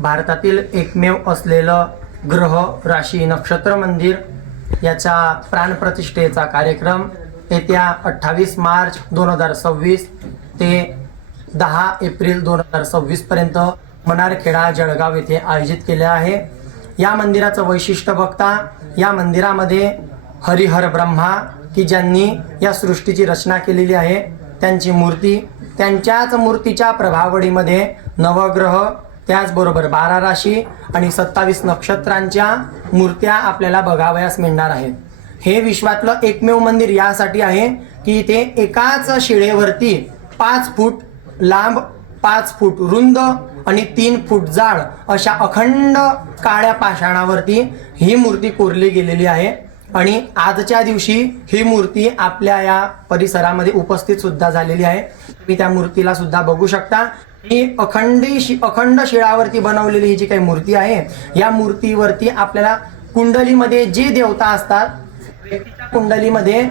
भारतातील एकमेव असलेलं ग्रह राशी नक्षत्र मंदिर याचा प्राणप्रतिष्ठेचा कार्यक्रम येत्या 28 मार्च 2026 ते 10 एप्रिल 2026 पर्यंत मनारखेडा जळगाव येथे आयोजित केले आहे। या मंदिराचं वैशिष्ट्य बघता या मंदिरामध्ये हरिहर ब्रह्मा की ज्यांनी या सृष्टीची रचना केलेली आहे त्यांची मूर्ती, त्यांच्याच मूर्तीच्या प्रभावळीमध्ये नवग्रह, त्याचबरोबर 12 राशी आणि 27 नक्षत्रांच्या मूर्त्या आपल्याला बघावयास मिळणार आहेत। हे विश्वातलं एकमेव मंदिर यासाठी आहे की इथे एकाच शिळेवरती 5 फूट लांब, 5 फूट रुंद आणि 3 फूट जाड अशा अखंड काळ्या पाषाणावरती ही मूर्ती कोरली गेलेली आहे आणि आजच्या दिवशी ही मूर्ती आपल्या या परिसरामध्ये उपस्थित सुद्धा झालेली आहे। तुम्ही त्या मूर्तीला सुद्धा बघू शकता। ही अखंड शिळावरती बनवलेली ही जी काही मूर्ती आहे या मूर्तीवरती आपल्याला कुंडलीमध्ये जे देवता असतात, कुंडलीमध्ये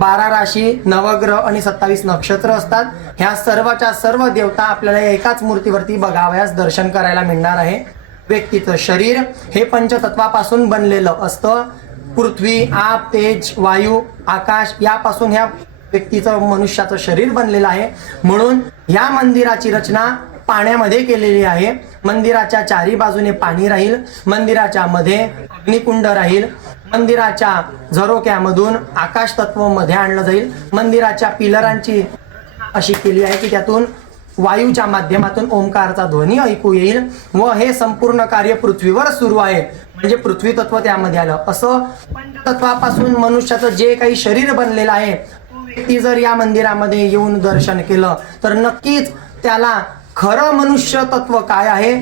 12 राशी, नवग्रह आणि 27 नक्षत्र असतात। ह्या सर्वच्या सर्व देवता आपल्याला एकाच मूर्तीवरती बघावयास दर्शन करायला मिळणार आहे। व्यक्तीचं शरीर हे पंचतत्वापासून बनलेलं असतं। पृथ्वी, आप, तेज, वायू, आकाश यापासून ह्या व्यक्तीचं, मनुष्याचं शरीर बनलेलं आहे। म्हणून या मंदिराची रचना पाण्यामध्ये केलेली आहे। मंदिराच्या चारी बाजूने पाणी राहील, मंदिराच्या मध्ये अग्निकुंड राहील, मंदिराच्या झरोक्यामधून आकाश तत्व मध्ये आणलं जाईल। मंदिराच्या पिलरांची अशी केली आहे की त्यातून वायूच्या माध्यमातून ओंकारचा ध्वनी ऐकू येईल व हे संपूर्ण कार्य पृथ्वीवर सुरू आहे, म्हणजे पृथ्वी तत्व त्यामध्ये आलं। असं पंचतत्वापासून मनुष्याचं जे काही शरीर बनलेलं आहे, तो व्यक्ती जर या मंदिरामध्ये येऊन दर्शन केलं तर नक्कीच त्याला खरं मनुष्य तत्व काय आहे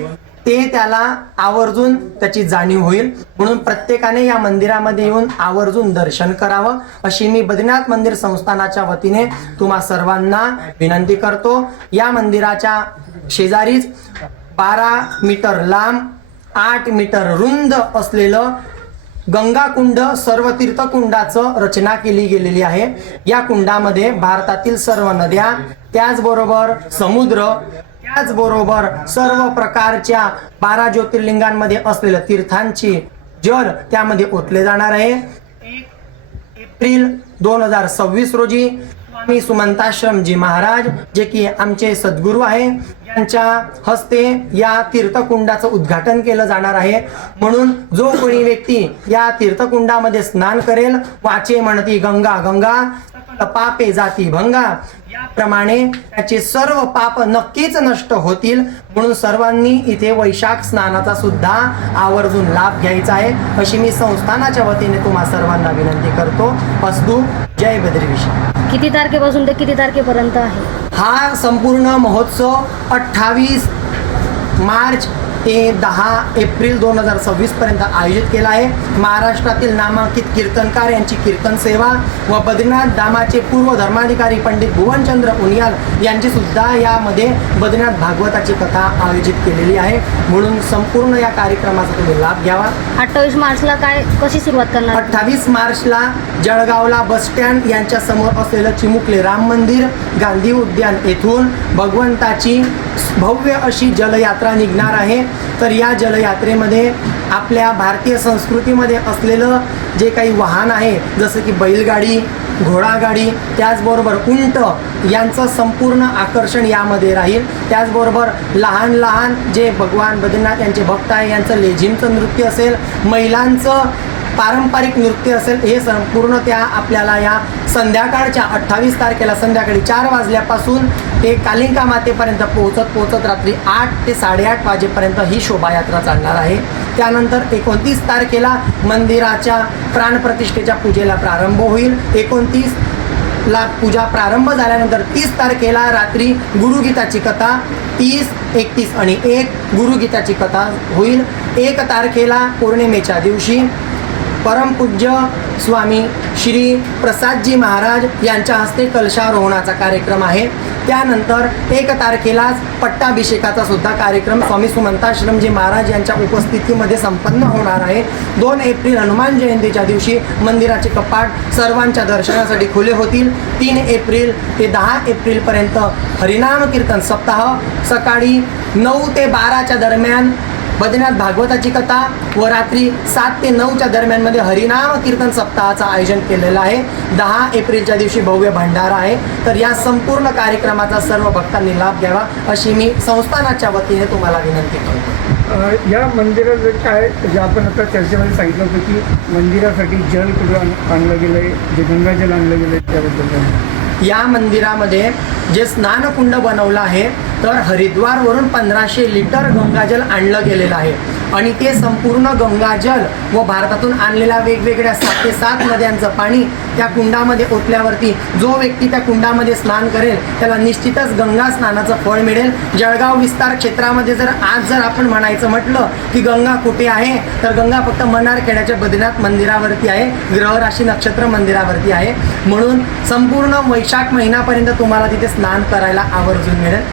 ते त्याला आवर्जून त्याची जाणीव होईल। म्हणून प्रत्येकाने या मंदिरामध्ये येऊन आवर्जून दर्शन करावं अशी मी बद्रीनाथ मंदिर संस्थानाच्या वतीने तुम्हा सर्वांना विनंती करतो। या मंदिराच्या शेजारीच 12 मीटर लांब, 8 मीटर रुंद असलेलं गंगा कुंड, सर्व तीर्थकुंडाचं रचना केली गेलेली आहे। या कुंडामध्ये भारतातील सर्व नद्या, त्याचबरोबर समुद्र, त्याचबरोबर सर्व प्रकारच्या 12 ज्योतिर्लिंगांमध्ये असलेल्या तीर्थांची जल त्यामध्ये ओतले जाणार आहे। 1 एप्रिल 2026 रोजी स्वामी सुमंताश्रमजी महाराज, जे की आमचे सद्गुरू आहे, यांच्या हस्ते या तीर्थकुंडाचं उद्घाटन केलं जाणार आहे। म्हणून जो कोणी व्यक्ती या तीर्थकुंडामध्ये स्नान करेल, वाचे म्हणती गंगा गंगा पापे जाती भंगा, याप्रमाणे त्याचे सर्व पाप नक्कीच नष्ट होतील। म्हणून सर्वांनी इथे वैशाख स्नानाचा सुद्धा आवर्जून लाभ घ्यायचा आहे अशी मी संस्थानाच्या वतीने तुम्हा सर्वांना विनंती करतो। असदू, जय बद्रीविशाल। किती तारखेपासून ते किती तारखेपर्यंत आहे हा संपूर्ण महोत्सव? 28 मार्च ते 10 एप्रिल 2026 पर्यंत आयोजित केला आहे। महाराष्ट्रातील नामांकित कीर्तनकार यांची कीर्तन सेवा व बद्रीनाथ धामाचे पूर्व धर्माधिकारी पंडित भुवनचंद्र उनियाल यांची सुद्धा यामध्ये बद्रीनाथ भागवताची कथा आयोजित केलेली आहे। म्हणून संपूर्ण या कार्यक्रमाचा तुम्ही लाभ घ्यावा। 28 मार्चला कशी सुरुवात करणार? 28 मार्चला जळगावला बस स्टँड यांच्या समोर असलेलं चिमुकले राम मंदिर, गांधी उद्यान येथून भगवंताची भव्य अशी जलयात्रा निघणार आहे। तर या जलयात्रेमध्ये आपल्या भारतीय संस्कृतीमध्ये असलेलं जे काही वाहन आहे, जसं की बैलगाडी, घोडागाडी, त्याचबरोबर उंट यांचं संपूर्ण आकर्षण यामध्ये राहील। त्याचबरोबर लहान लहान जे भगवान बद्रीनाथ यांचे भक्त आहे यांचं लेझिमचं नृत्य असेल, महिलांचं पारंपरिक नृत्य असेल, हे संपूर्ण त्या आपल्याला या संध्याकाळच्या 28 तारखेला संध्याकाळी 4 वाजल्यापासून ते कालिंका मातेपर्यंत पोहोचत रात्री 8 ते 8:30 वाजेपर्यंत ही शोभायात्रा चालणार आहे। त्यानंतर 29 तारखेला मंदिराच्या प्राणप्रतिष्ठेच्या पूजेला प्रारंभ होईल। 29 ला पूजा प्रारंभ झाल्यानंतर 30 तारखेला रात्री गुरुगीताची कथा, 30, 31 आणि 1 गुरुगीताची कथा होईल। 1 तारखेला पौर्णिमेच्या दिवशी परमपूज्य स्वामी श्री प्रसादजी महाराज यांच्या हस्ते कलशारोहणाचा कार्यक्रम आहे। त्यानंतर 1 तारखेलाच पट्टाभिषेकाचा सुद्धा कार्यक्रम स्वामी सुमंताश्रमजी महाराज यांच्या उपस्थितीमध्ये संपन्न होणार आहे। 2 एप्रिल हनुमान जयंतीच्या दिवशी मंदिराचे कपाट सर्वांच्या दर्शनासाठी खुले होतील। 3 एप्रिल ते 10 एप्रिलपर्यंत हरिनाम कीर्तन सप्ताह सकाळी 9 ते 12च्या दरम्यान बद्रीनाथ भागवताची कथा व रात्री 7 ते 9च्या दरम्यानमध्ये हरिनाम कीर्तन सप्ताहाचं आयोजन केलेलं आहे. 10 एप्रिलच्या दिवशी भव्य भंडारा आहे. तर या संपूर्ण कार्यक्रमाचा सर्व भक्तांनी लाभ घ्यावा अशी मी संस्थानाच्या वतीने तुम्हाला विनंती करतो. या मंदिराचं काय जे आपण आता चर्चेमध्ये सांगितलं होतं की मंदिरासाठी जल कुठं आणलं गेलं आहे, जे गंगाजल आणलं गेलं आहे त्याबद्दल काय? या मंदिरामध्ये जे स्नानकुंड बनवलं आहे तर हरिद्वारवरून 1500 लिटर गंगाजल आणलं गेलेलं आहे आणि ते संपूर्ण गंगाजल व भारतातून आणलेल्या वेगवेगळ्या 7 ते 7 नद्यांचं पाणी त्या कुंडामध्ये ओतल्यावरती जो व्यक्ती त्या कुंडामध्ये स्नान करेल त्याला निश्चितच गंगा स्नानाचं फळ मिळेल. जळगाव विस्तार क्षेत्रामध्ये जर आपण म्हणायचं म्हटलं की गंगा कुठे आहे तर गंगा फक्त मनारखेड्याच्या बद्रीनाथ मंदिरावरती आहे, ग्रह राशी नक्षत्र मंदिरावरती आहे. म्हणून संपूर्ण वैशाख महिन्यापर्यंत तुम्हाला तिथे स्नान करायला आवर्जून मिळेल.